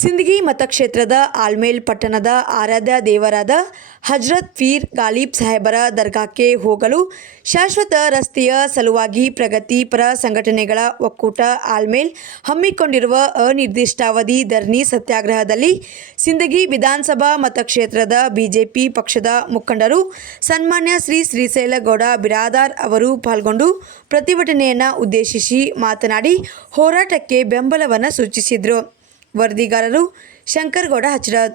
ಸಿಂದಗಿ ಮತಕ್ಷೇತ್ರದ ಆಲ್ಮೇಲ್ ಪಟ್ಟಣದ ಆರಾಧ್ಯ ದೇವರಾದ ಹಜರತ್ ಪೀರ್ ಗಾಲಿಬ್ ಸಾಹೇಬರ ದರ್ಗಾಕ್ಕೆ ಹೋಗಲು ಶಾಶ್ವತ ರಸ್ತೆಯ ಸಲುವಾಗಿ ಪ್ರಗತಿಪರ ಸಂಘಟನೆಗಳ ಒಕ್ಕೂಟ ಆಲ್ಮೇಲ್ ಹಮ್ಮಿಕೊಂಡಿರುವ ಅನಿರ್ದಿಷ್ಟಾವಧಿ ಧರಣಿ ಸತ್ಯಾಗ್ರಹದಲ್ಲಿ ಸಿಂದಗಿ ವಿಧಾನಸಭಾ ಮತಕ್ಷೇತ್ರದ ಬಿಜೆಪಿ ಪಕ್ಷದ ಮುಖಂಡರು ಸನ್ಮಾನ್ಯ ಶ್ರೀಶೈಲಗೌಡ ಬಿರಾದಾರ್ ಅವರು ಪಾಲ್ಗೊಂಡು ಪ್ರತಿಭಟನೆಯನ್ನು ಉದ್ದೇಶಿಸಿ ಮಾತನಾಡಿ ಹೋರಾಟಕ್ಕೆ ಬೆಂಬಲವನ್ನು ಸೂಚಿಸಿದರು. ವರದಿಗಾರರು ಶಂಕರಗೌಡ ಹಚ್ರದ್.